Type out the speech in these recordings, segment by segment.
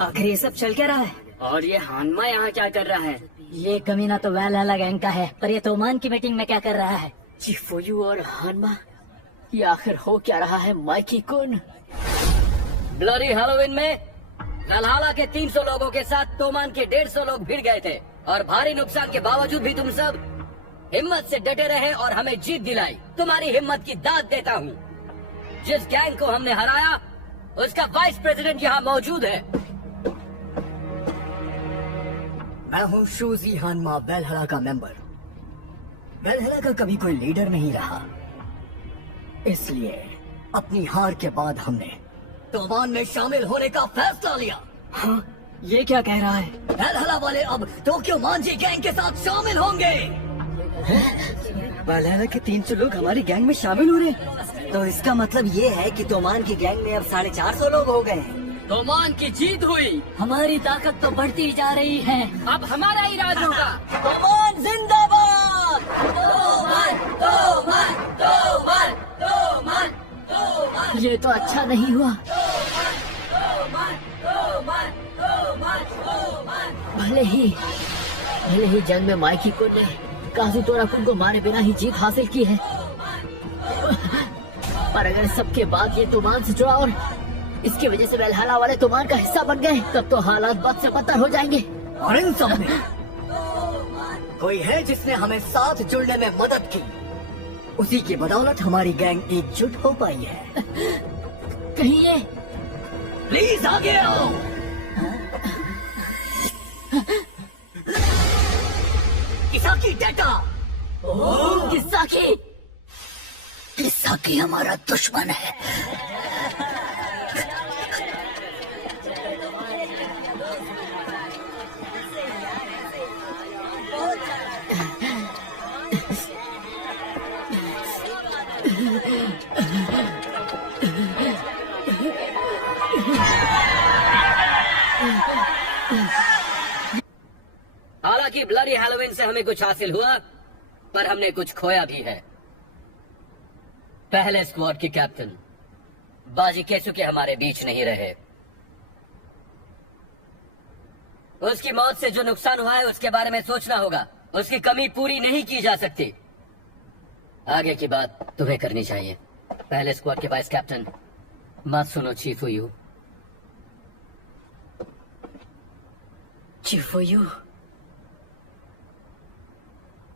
आखिर ये सब चल क्या रहा है? और ये हानमा यहाँ क्या कर रहा है? ये कमीना तो वैलहला गैंग का है, पर ये तोमान की मीटिंग में क्या कर रहा है? चिफुयू और हानमा, ये आखिर हो क्या रहा है माइकी कुन? ब्लडी हैलोवीन में वैलहला के 300 लोगों के साथ तोमान के 150 लोग भिड़ गए थे, और भारी नुकसान के बावजूद भी तुम सब हिम्मत से डटे रहे और हमें जीत दिलाई। तुम्हारी हिम्मत की दाद देता हूँ। जिस गैंग को हमने हराया उसका वाइस प्रेसिडेंट यहाँ मौजूद है। मैं हूँ शूजी हानमा, वैलहला का मेंबर। वैलहला का कभी कोई लीडर नहीं रहा, इसलिए अपनी हार के बाद हमने तोमान में शामिल होने का फैसला लिया। हाँ, ये क्या कह रहा है? वैलहला वाले अब टोक्यो मांजी गैंग के साथ शामिल होंगे। वैलहला के 300 लोग हमारी गैंग में शामिल हो रहे हैं। तो इसका मतलब ये है कि तोमान की गैंग में अब 450 लोग हो गए हैं। तोमान की जीत हुई। हमारी ताकत तो बढ़ती जा रही है। अब हमारा ही राज होगा। तोमान जिंदाबाद! तोमान, तोमान, तोमान, तोमान, तोमान। ये तो अच्छा नहीं हुआ। तोमान, तोमान, तोमान, तोमान। भले ही जंग में माइकी कुन ने काजुतोरा कुन को मारे बिना ही जीत हासिल की है, पर अगर सबके बाद ये तोमान से जुड़ा और इसकी वजह से वैलहला वाले तोमान का हिस्सा बन गए, तब तो हालात बद से बदतर हो जाएंगे। और इन सब में कोई है जिसने हमें साथ जुड़ने में मदद की। उसी की बदौलत हमारी गैंग एकजुट हो पाई है। कहीं ये प्लीज आगे आओ। किसाकी डेटा। किसाकी हमारा दुश्मन है। हालांकि ब्लडी हैलोवीन से हमें कुछ हासिल हुआ, पर हमने कुछ खोया भी है। पहले स्क्वाड के कैप्टन बाजी केसुके हमारे बीच नहीं रहे। उसकी मौत से जो नुकसान हुआ है उसके बारे में सोचना होगा। उसकी कमी पूरी नहीं की जा सकती। आगे की बात तुम्हें करनी चाहिए। पहले स्क्वाड के वाइस कैप्टन मात्सुनो चिफुयू। चिफुयू,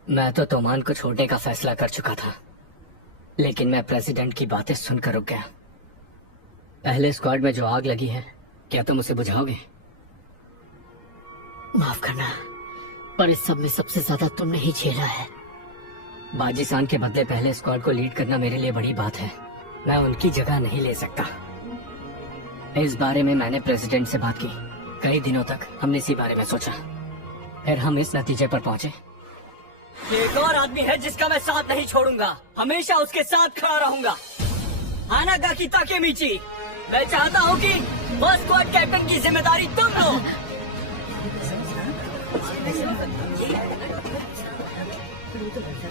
मैं तो तोमान को छोड़ने का फैसला कर चुका था, लेकिन मैं प्रेसिडेंट की बातें सुनकर रुक गया। पहले स्क्वाड में जो आग लगी है, क्या तुम उसे बुझाओगे? माफ करना, पर इस सब में सबसे ज्यादा तुमने ही झेला है। बाजीसान के बदले पहले स्क्वाड को लीड करना मेरे लिए बड़ी बात है। मैं उनकी जगह नहीं ले सकता। इस बारे में मैंने प्रेसिडेंट से बात की। कई दिनों तक हमने इसी बारे में सोचा, फिर हम इस नतीजे पर पहुंचे। एक और आदमी है जिसका मैं साथ नहीं छोड़ूंगा। हमेशा उसके साथ खड़ा रहूंगा। हानागाकी ताकेमिची। मैं चाहता हूँ कि फर्स्ट स्क्वाड कैप्टन की जिम्मेदारी तुम लो।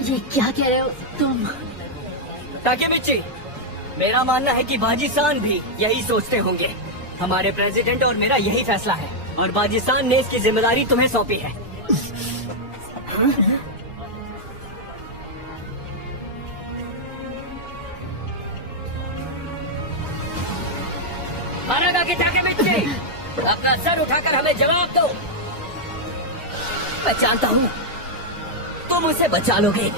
ये क्या कह रहे हो तुम? ताकेमिची, मेरा मानना है कि बाजीसान भी यही सोचते होंगे। हमारे प्रेसिडेंट और मेरा यही फैसला है, और बाजीसान ने इसकी जिम्मेदारी तुम्हें सौंपी है। हानागाकी ताकेमिची, अपना सर उठाकर हमें जवाब दो। मैं जानता हूँ तुम उसे बचा लोगे।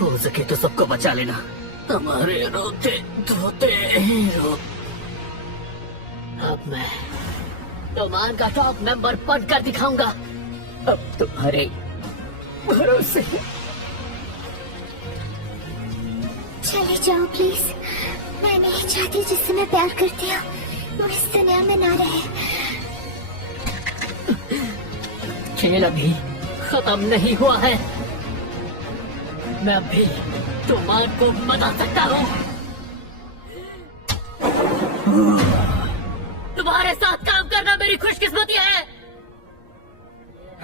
हो सके तो सबको बचा लेना। हमारे रोते धोते हीरो। अब मैं तोमान का टॉप मेंबर बनकर दिखाऊंगा। अब तुम्हारे भरोसे। चले जाओ प्लीज। मैं नहीं चाहती जिससे मैं प्यार करती हूँ वो इस दुनिया में ना रहे। खेल अभी खत्म नहीं हुआ है। मैं अभी तोमान को बता सकता हूँ। तुम्हारे साथ काम करना मेरी खुशकिस्मती है।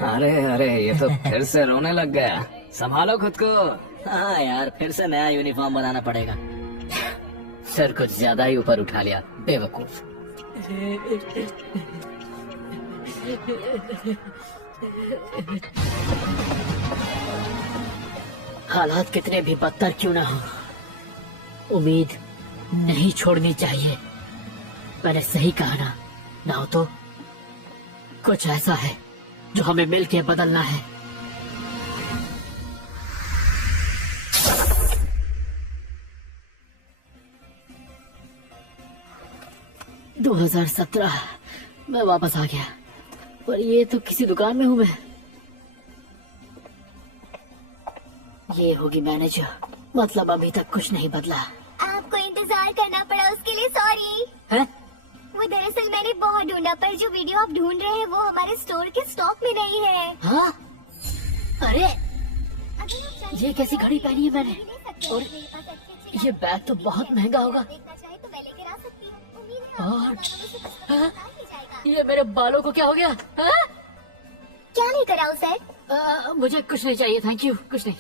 अरे अरे, ये तो फिर से रोने लग गया। संभालो खुद को। हाँ यार, फिर से नया यूनिफॉर्म बनाना पड़ेगा। सर कुछ ज्यादा ही ऊपर उठा लिया, बेवकूफ। हालात कितने भी बदतर क्यों ना हो, उम्मीद नहीं छोड़नी चाहिए। मैंने सही कहा ना? ना हो तो कुछ ऐसा है जो हमें मिलके बदलना है। दो 2017 मैं वापस आ गया, पर ये तो किसी दुकान में हूं मैं। ये होगी मैनेजर, मतलब अभी तक कुछ नहीं बदला आपको इंतजार करना पड़ा, उसके लिए सॉरी। है। वो दरअसल मैंने बहुत ढूंढा, पर जो वीडियो आप ढूंढ रहे हैं वो हमारे स्टोर के स्टॉक में नहीं है। हाँ? अरे अगर आप चाहें ये कैसी घड़ी पहनी है मैंने? ले सकते हैं। और मेरे पास अच्छे-अच्छे ये बैग तो बहुत महंगा होगा। देखना चाहे तो मैं लेकर आ सकती हूँ। उम्मीद है आपको और पसंद आए, तो उसे हाँ? पसंद ही जाएगा। ये मेरे बालों को क्या हो गया? हाँ? क्या लेकर आऊँ सर? मुझे कुछ नहीं चाहिए, थैंक यू, कुछ नहीं।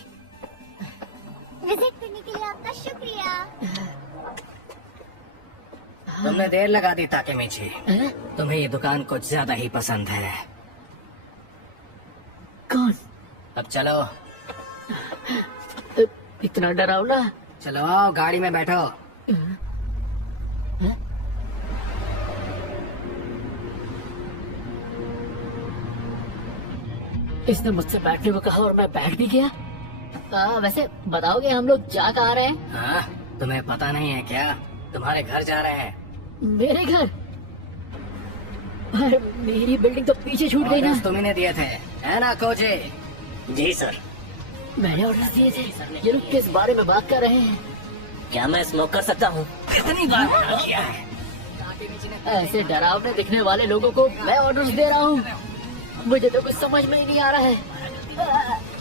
विजिट करने के लिए आपका शुक्रिया। तुमने देर लगा दी ताकेमिची। हाँ? तुम्हें ये दुकान कुछ ज्यादा ही पसंद है। कौन? अब चलो इतना डरावना? चलो आओ, गाड़ी में बैठो। हाँ? इसने मुझसे बैठने को कहा और मैं बैठ भी गया। वैसे बताओगे हम लोग जा कहाँ रहे हैं? हाँ, तुम्हें पता नहीं है क्या? तुम्हारे घर जा रहे हैं। मेरे घर? पर मेरी बिल्डिंग तो पीछे छूट गई ना। ऑर्डर्स तुम्ही ने दिए थे, है ना कोचे? जी सर। मैंने ऑर्डर दिए थे। ये लोग किस बारे में बात कर रहे हैं? क्या मैं स्मोक कर सकता हूँ? कितनी बार मना किया है? ऐसे डरावने दिखने वाले लोगों को मैं ऑर्डर्स दे रहा हूँ? मुझे तो कुछ समझ में ही नहीं आ रहा है।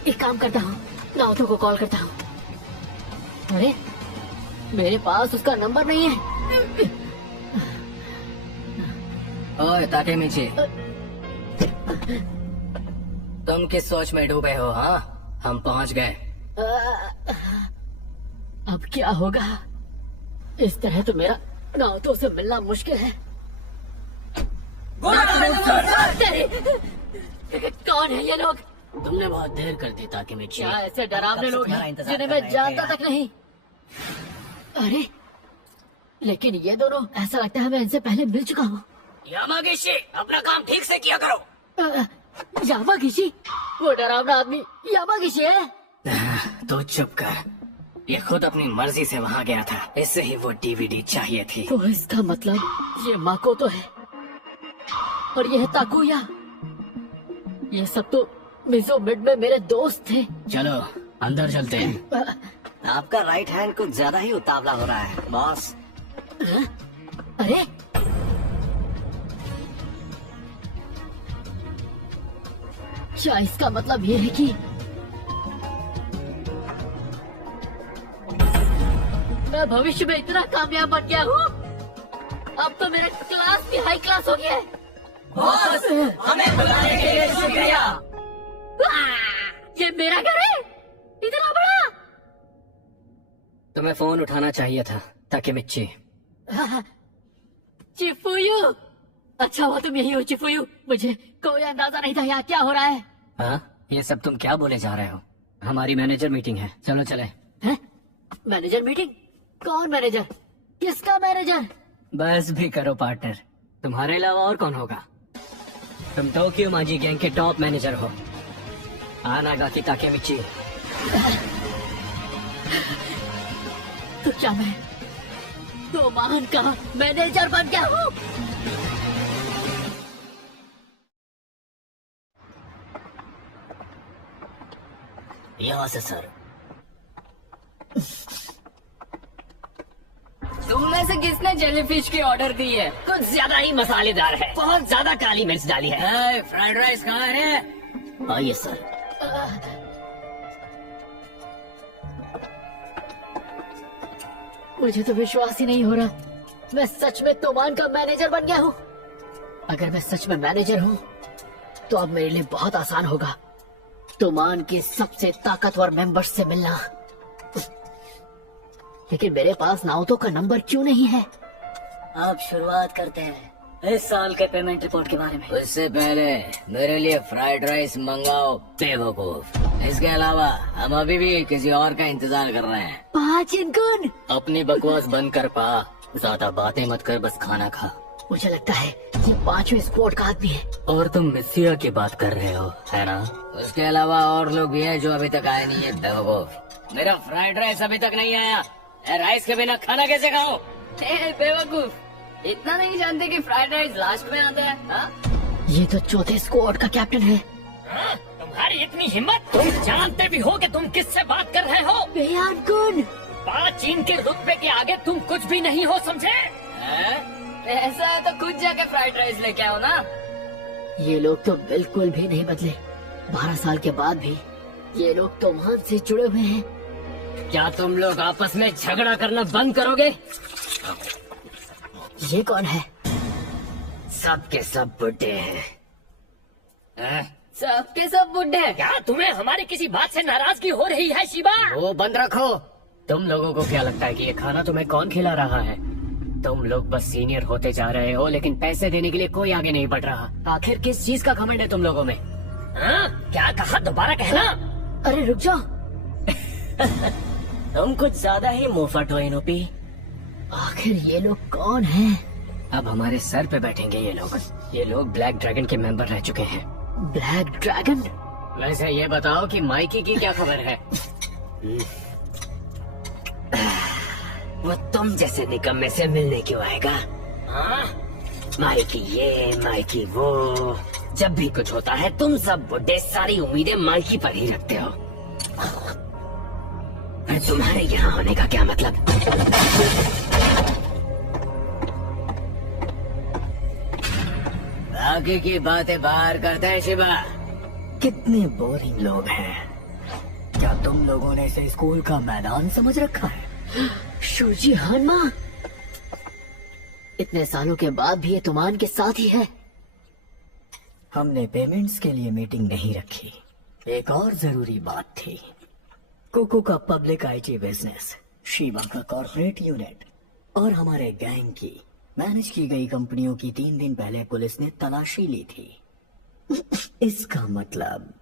एक काम करता हूँ, नाओतो को कॉल करता हूँ। अरे मेरे पास उसका नंबर नहीं है। ओए ताकेमिची, तुम किस सोच में डूबे हो? हाँ, हम पहुंच गए। अब क्या होगा? इस तरह तो मेरा नाओतो से मिलना मुश्किल है। कौन है ये लोग? तुमने बहुत देर कर दी ताकेमिची। क्या ऐसे डरावने लोग तुम्हारा हैं इंतजार जिन्हें कर मैं रहे जानता थे। तक नहीं? अरे लेकिन ये दोनों, ऐसा लगता है मैं इनसे पहले मिल चुका हूँ। यामागिशी, अपना काम ठीक से किया करो। यामागिशी? वो डरावना आदमी यामागिशी है? तो चुप कर। ये खुद अपनी मर्जी से वहाँ गया था, इससे ही वो डीवीडी चाहिए थी। तो इसका मतलब ये माकोतो है और ये है ताकुया। ये सब तो मिजो मिड में मेरे दोस्त थे। चलो अंदर चलते हैं। आपका राइट हैंड कुछ ज्यादा ही उतावला हो रहा है बॉस। अरे क्या इसका मतलब ये है कि मैं भविष्य में इतना कामयाब बन गया हूँ? अब तो मेरा क्लास भी हाई क्लास हो गया है। बॉस, हमें बुलाने के लिए शुक्रिया। ये मेरा घर है, इतना बड़ा। तुम्हें फोन उठाना चाहिए था ताकेमिची। चिफुयू, अच्छा हुआ तुम यही हो चिफुयू। मुझे कोई अंदाजा नहीं था यहाँ क्या हो रहा है। हाँ, ये सब तुम क्या बोले जा रहे हो? हमारी मैनेजर मीटिंग है, चलो चले। हैं? Manager meeting? कौन मैनेजर? किसका मैनेजर? बस भी करो पार्टनर, तुम्हारे अलावा और कौन होगा? तुम टोक्यो माजी गैंग के टॉप मैनेजर हो, आनागाकी ताकेमिची। तो क्या मैं तो महान का मैनेजर बन गया हूँ? यहाँ से सर। तुमने से किसने जेलीफिश की ऑर्डर दी है? कुछ ज्यादा ही मसालेदार है, बहुत ज्यादा काली मिर्च डाली है। फ्राइड राइस कहाँ है? आइए सर। मुझे तो विश्वास ही नहीं हो रहा, मैं सच में तोमान का मैनेजर बन गया हूँ। अगर मैं सच में मैनेजर हूँ तो अब मेरे लिए बहुत आसान होगा तोमान के सबसे ताकतवर मेंबर्स से मिलना। लेकिन मेरे पास नाओतो का नंबर क्यों नहीं है? अब शुरुआत करते हैं। इस साल के पेमेंट रिपोर्ट के बारे में। उससे पहले मेरे लिए फ्राइड राइस मंगाओ बेवकूफ। इसके अलावा हम अभी भी किसी और का इंतजार कर रहे हैं। पाचिन-कुन, अपनी बकवास बंद कर पा, ज्यादा बातें मत कर, बस खाना खा। मुझे लगता है ये 5वें स्क्वाड का आदमी है। और तुम मिसिया की बात कर रहे हो, है ना? उसके अलावा और लोग भी हैं जो अभी तक आए नहीं है बेवकूफ। मेरा फ्राइड राइस अभी तक नहीं आया। मैं राइस के बिना खाना कैसे खाऊं? बेवकूफ, इतना नहीं जानते कि फ्राइड राइस लास्ट में आता है? हा? ये तो चौथे स्क्वाड का कैप्टन है। तुम्हारी इतनी हिम्मत, तुम जानते भी हो कि तुम किससे बात कर रहे हो? बेयान-कुन, चीन के रुतबे के आगे तुम कुछ भी नहीं हो, समझे? ऐसा है तो खुद जाके फ्राइड राइस लेके आओ ना। ये लोग तो बिल्कुल भी नहीं बदले। 12 साल के बाद भी ये लोग तो मान से जुड़े हुए हैं। क्या तुम लोग आपस में झगड़ा करना बंद करोगे? ये कौन है? सब के सब बुड्ढे हैं। सबके सब बुड्ढे हैं। क्या तुम्हें हमारी किसी बात से नाराजगी हो रही है, शिबा? वो बंद रखो। तुम लोगों को क्या लगता है कि ये खाना तुम्हें कौन खिला रहा है? तुम लोग बस सीनियर होते जा रहे हो, लेकिन पैसे देने के लिए कोई आगे नहीं बढ़ रहा। आखिर किस चीज का घमंड है तुम लोगों में? क्या कहा, दोबारा कहना। अरे रुक जाओ, तुम कुछ ज्यादा ही मुंहफट हो इनोपी। आखिर ये लोग कौन हैं? अब हमारे सर पे बैठेंगे ये लोग। ये लोग ब्लैक ड्रैगन के मेंबर रह चुके हैं। Black dragon? वैसे ये बताओ कि माइकी की क्या खबर है? वो तुम जैसे निकम्मे से मिलने क्यों आएगा? माइकी ये माइकी वो, जब भी कुछ होता है तुम सब बुड्ढे सारी उम्मीदें माइकी पर ही रखते हो। पर तुम्हारे यहाँ होने का क्या मतलब? बाकी की बातें बाहर करते हैं शिवा। कितने बोरिंग लोग हैं। क्या तुम लोगों ने इसे स्कूल का मैदान समझ रखा है? शूजी हनमा, इतने सालों के बाद भी ये तुमान के साथ ही है। हमने पेमेंट्स के लिए मीटिंग नहीं रखी। एक और जरूरी बात थी। कोको का पब्लिक आईटी बिजनेस, शीबा का कॉर्पोरेट यूनिट और हमारे गैंग की मैनेज की गई कंपनियों की 3 दिन पहले पुलिस ने तलाशी ली थी। इसका मतलब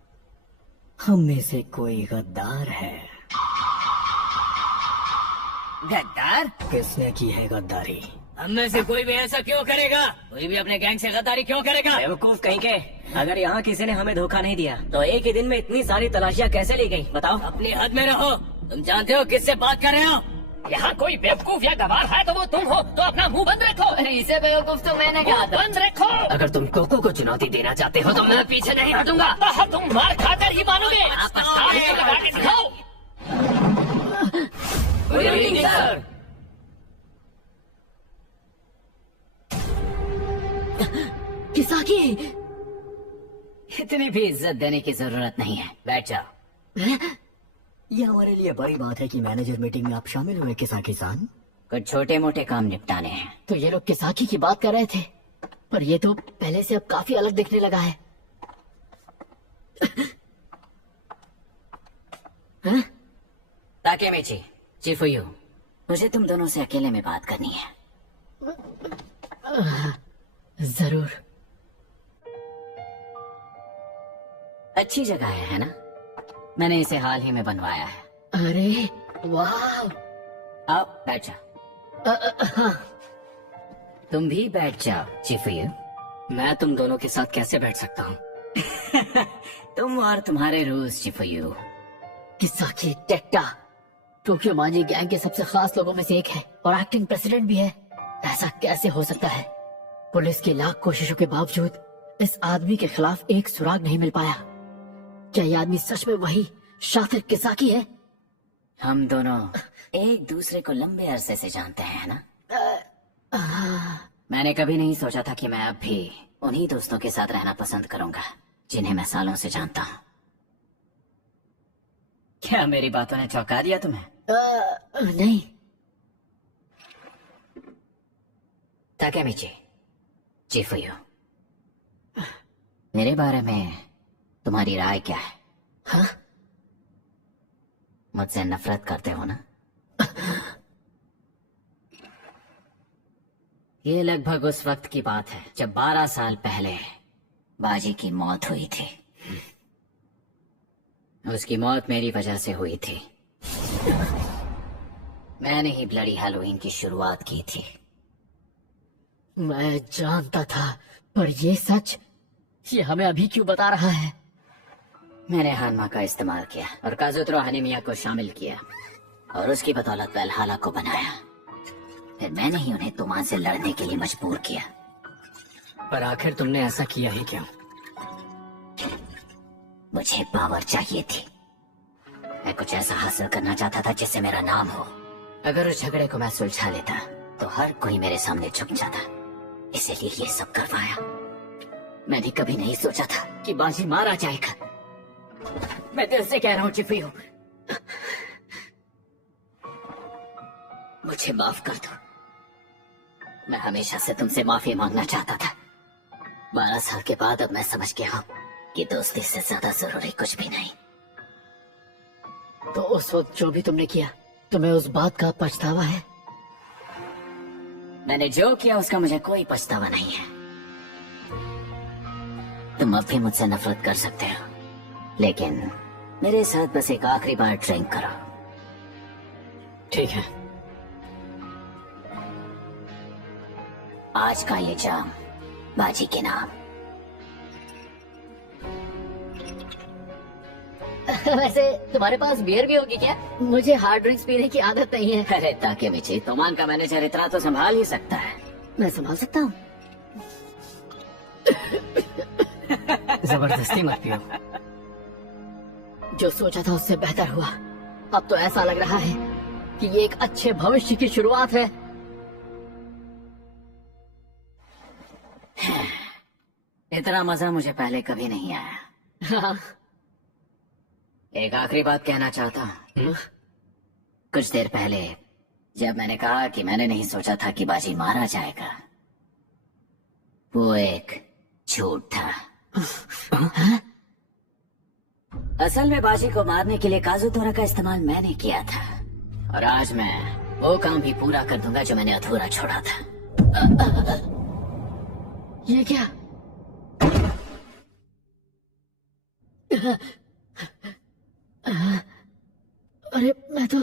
हम में से कोई गद्दार है। गद्दार? किसने की है गद्दारी? हम में से कोई भी ऐसा क्यों करेगा? कोई भी अपने गैंग से गद्दारी क्यों करेगा? बेवकूफ कहीं के। अगर यहाँ किसी ने हमें धोखा नहीं दिया तो एक ही दिन में इतनी सारी तलाशियाँ कैसे ली गई? बताओ। अपनी हद में रहो। तुम जानते हो किससे बात कर रहे हो? यहाँ कोई बेवकूफ या गवार है तो वो तुम हो, तो अपना मुंह बंद रखो। इसे बेवकूफ तो मैंने कहा था। बंद रखो। अगर तुम कोको को चुनौती देना चाहते हो तो मैं पीछे नहीं हटूंगा। तुम मार खाकर ही मानोगे। सारे को लगा के दिखाओ। Good evening sir. किसाकी, इतनी भी इज्जत देने की जरूरत नहीं है, बैठ जाओ। ये हमारे लिए बड़ी बात है कि मैनेजर मीटिंग में आप शामिल हुए किसान। कुछ छोटे मोटे काम निपटाने हैं। तो ये लोग किसाकी की बात कर रहे थे, पर ये तो पहले से अब काफी अलग दिखने लगा है। ताकेमिची, चिफुयू, मुझे तुम दोनों से अकेले में बात करनी है। जरूर। अच्छी जगह है ना? मैंने इसे हाल ही में बनवाया है। अरे वाह। आओ बैठ जाओ। तुम भी बैठ जाओ चिफुयू। मैं तुम दोनों के साथ कैसे बैठ सकता हूँ? तुम और तुम्हारे रूल्स चिफुयू। किसाकी टेक्टा टोक्यो मांजी गैंग के सबसे खास लोगों में से एक है और एक्टिंग प्रेसिडेंट भी है। ऐसा कैसे हो सकता है? पुलिस की लाख कोशिशों के बावजूद इस आदमी के खिलाफ एक सुराग नहीं मिल पाया। क्या ये आदमी सच में वही शातिर किसाकी है? हम दोनों एक दूसरे को लंबे अरसे से जानते हैं ना? मैंने कभी नहीं सोचा था कि मैं अब भी उन्हीं दोस्तों के साथ रहना पसंद करूंगा जिन्हें मैं सालों से जानता हूँ। क्या मेरी बातों ने चौंका दिया तुम्हें? नहीं। ताकेमिची, चिफुयू, मेरे बारे में तुम्हारी राय क्या है? हाँ? मुझसे नफरत करते हो ना? ये लगभग उस वक्त की बात है जब 12 साल पहले बाजी की मौत हुई थी। उसकी मौत मेरी वजह से हुई थी। मैंने ही ब्लडी हैलोवीन की शुरुआत की थी। मैं जानता था, पर ये सच, ये हमें अभी क्यों बता रहा है? मैंने हानमा का इस्तेमाल किया और काजुत्रो हानिमिया को शामिल किया और उसकी बदौलत वेल्हाला को बनाया। फिर मैंने ही उन्हें तुमान से लड़ने के लिए मजबूर किया। पर आखिर तुमने ऐसा किया ही क्यों? मुझे पावर चाहिए थी। मैं कुछ ऐसा हासिल करना चाहता था जिससे मेरा नाम हो। अगर उस झगड़े को मैं सुलझा लेता तो हर कोई मेरे सामने झुक जाता। इसीलिए ये सब करवाया। मैंने कभी नहीं सोचा था कि बाजी मारा जाएगा। मैं दिल से कह रहा हूँ चिफियो, मुझे माफ कर दो। मैं हमेशा से तुमसे माफी मांगना चाहता था। 12 साल के बाद अब मैं समझ गया हूँ कि दोस्ती से ज्यादा जरूरी कुछ भी नहीं। तो उस वक्त जो भी तुमने किया, तुम्हें उस बात का पछतावा है? मैंने जो किया उसका मुझे कोई पछतावा नहीं है। तुम अब भी मुझसे नफरत कर सकते हो, लेकिन मेरे साथ बस एक आखिरी बार ड्रिंक करो। ठीक है। आज का ये जाम बाजी के नाम। वैसे तुम्हारे पास बियर भी होगी क्या? मुझे हार्ड ड्रिंक्स पीने की आदत नहीं है। अरे ताकेमिची, तोमान का मैनेजर इतना तो संभाल ही सकता है। मैं संभाल सकता हूँ। जबरदस्ती मत पियो। जो सोचा था उससे बेहतर हुआ। अब तो ऐसा लग रहा है कि ये एक अच्छे भविष्य की शुरुआत है। इतना मजा मुझे पहले कभी नहीं आया। हाँ। एक आखिरी बात कहना चाहता हूँ। कुछ देर पहले जब मैंने कहा कि मैंने नहीं सोचा था कि बाजी मारा जाएगा, वो एक झूठ था। असल में बाजी को मारने के लिए काजुतोरा का इस्तेमाल मैंने किया था, और आज मैं वो काम भी पूरा कर दूंगा जो मैंने अधूरा छोड़ा था। ये क्या? अरे मैं तो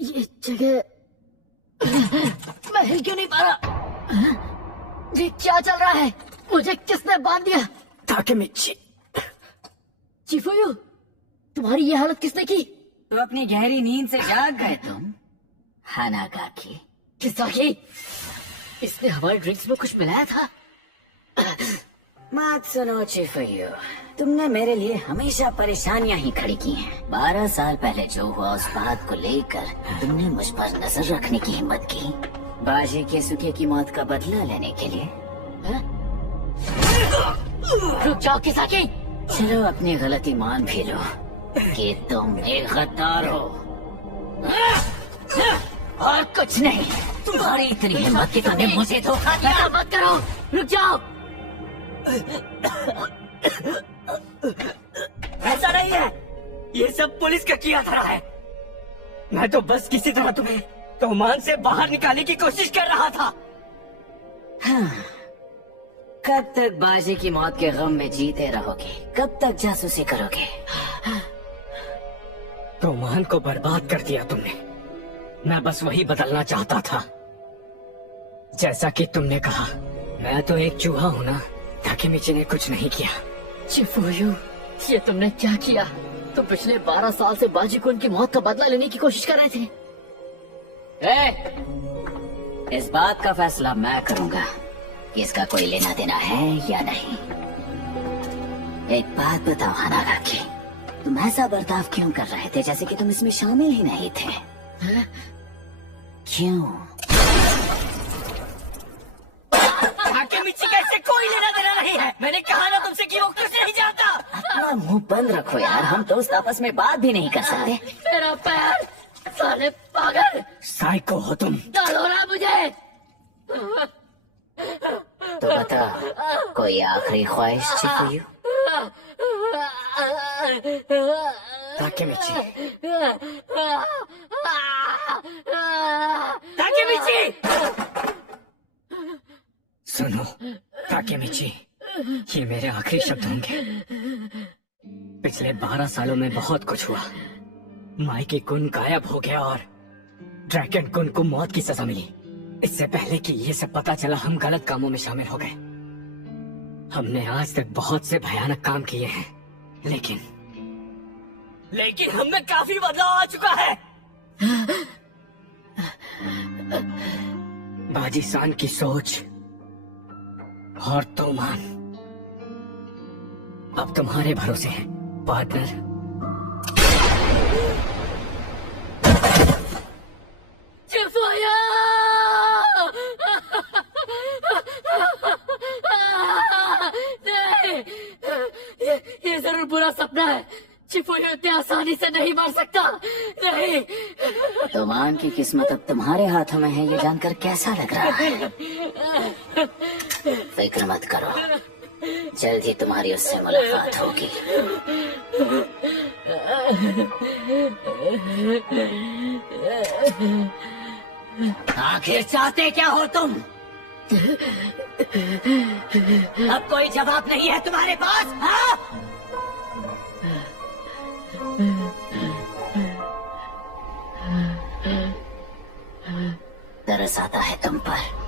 ये जगह मैं हिल क्यों नहीं पा रहा? ये क्या चल रहा है? मुझे किसने बांध दिया? ताकेमिची, चिफुयु, तुम्हारी ये हालत किसने की? तो अपनी गहरी नींद से जाग गए तुम, हानागाकी। किसाकी, इसने हमारे ड्रिंक्स में कुछ मिलाया था? मत सुनो चिफुयु, तुमने मेरे लिए हमेशा परेशानियां ही खड़ी की हैं। 12 साल पहले जो हुआ उस बात को लेकर तुमने मुझ पर नजर रखने की हिम्मत की, बाजी केसुके की मौत का बदला लेने के लिए। रुक जाओ किसाकी। चलो अपनी गलती मान भी लो कि तुम एक गद्दार हो, और कुछ नहीं। तुम्हारी इतनी हिम्मत कि तुमने मुझे धोखा दिया। ऐसा मत करो, रुक जाओ। ऐसा नहीं है, ये सब पुलिस का किया धरा है। मैं तो बस किसी तरह तुम्हें तोमान से बाहर निकालने की कोशिश कर रहा था। हाँ, कब तक बाजी की मौत के गम में जीते रहोगे? कब तक जासूसी करोगे? तोमान को बर्बाद कर दिया तुमने। मैं बस वही बदलना चाहता था। जैसा कि तुमने कहा, मैं तो एक चूहा हूं ना। ताकेमिची ने कुछ नहीं किया। चिफुयु, ये तुमने क्या किया? तुम पिछले 12 साल से बाजी को उनकी मौत का बदला लेने की कोशिश कर रहे थे। इस बात का फैसला मैं करूंगा कि इसका कोई लेना देना है या नहीं। एक बात बताओ हानागाकी, तुम ऐसा बर्ताव क्यों कर रहे थे जैसे कि तुम इसमें शामिल ही नहीं थे? क्यों? ताकेमिची का इससे कोई लेना देना नहीं है। मैंने कहा ना तुमसे कि वो कुछ नहीं जानता। अपना मुंह बंद रखो यार, हम दोस्त आपस में बात भी नहीं कर सकते। मेरा पैर, साले पागल, साइको हो तुम। डालो ना मुझे। तो बता, कोई आखिरी ख्वाहिश चिफुयु? Takemichi, Takemichi! सुनो ताकेमिची, ये मेरे आखिरी शब्द होंगे। पिछले 12 सालों में बहुत कुछ हुआ। माइकी कुन गायब हो गया और ड्रैगन कुन को मौत की सजा मिली। इससे पहले कि ये सब पता चला, हम गलत कामों में शामिल हो गए। हमने आज तक बहुत से भयानक काम किए हैं, लेकिन हम में काफी बदलाव आ चुका है। बाजी-सान की सोच और तोमान अब तुम्हारे भरोसे है पार्टनर। चिफाया! नहीं, ये जरूर बुरा सपना है। चिफुया इतने आसानी से नहीं मर सकता। नहीं। तोमान की किस्मत अब तुम्हारे हाथों में है, ये जानकर कैसा लग रहा है? फिक्र मत करो, जल्द ही तुम्हारी उससे मुलाकात होगी। आखिर चाहते क्या हो तुम? अब कोई जवाब नहीं है तुम्हारे पास? हाँ? तरस आता है तुम पर।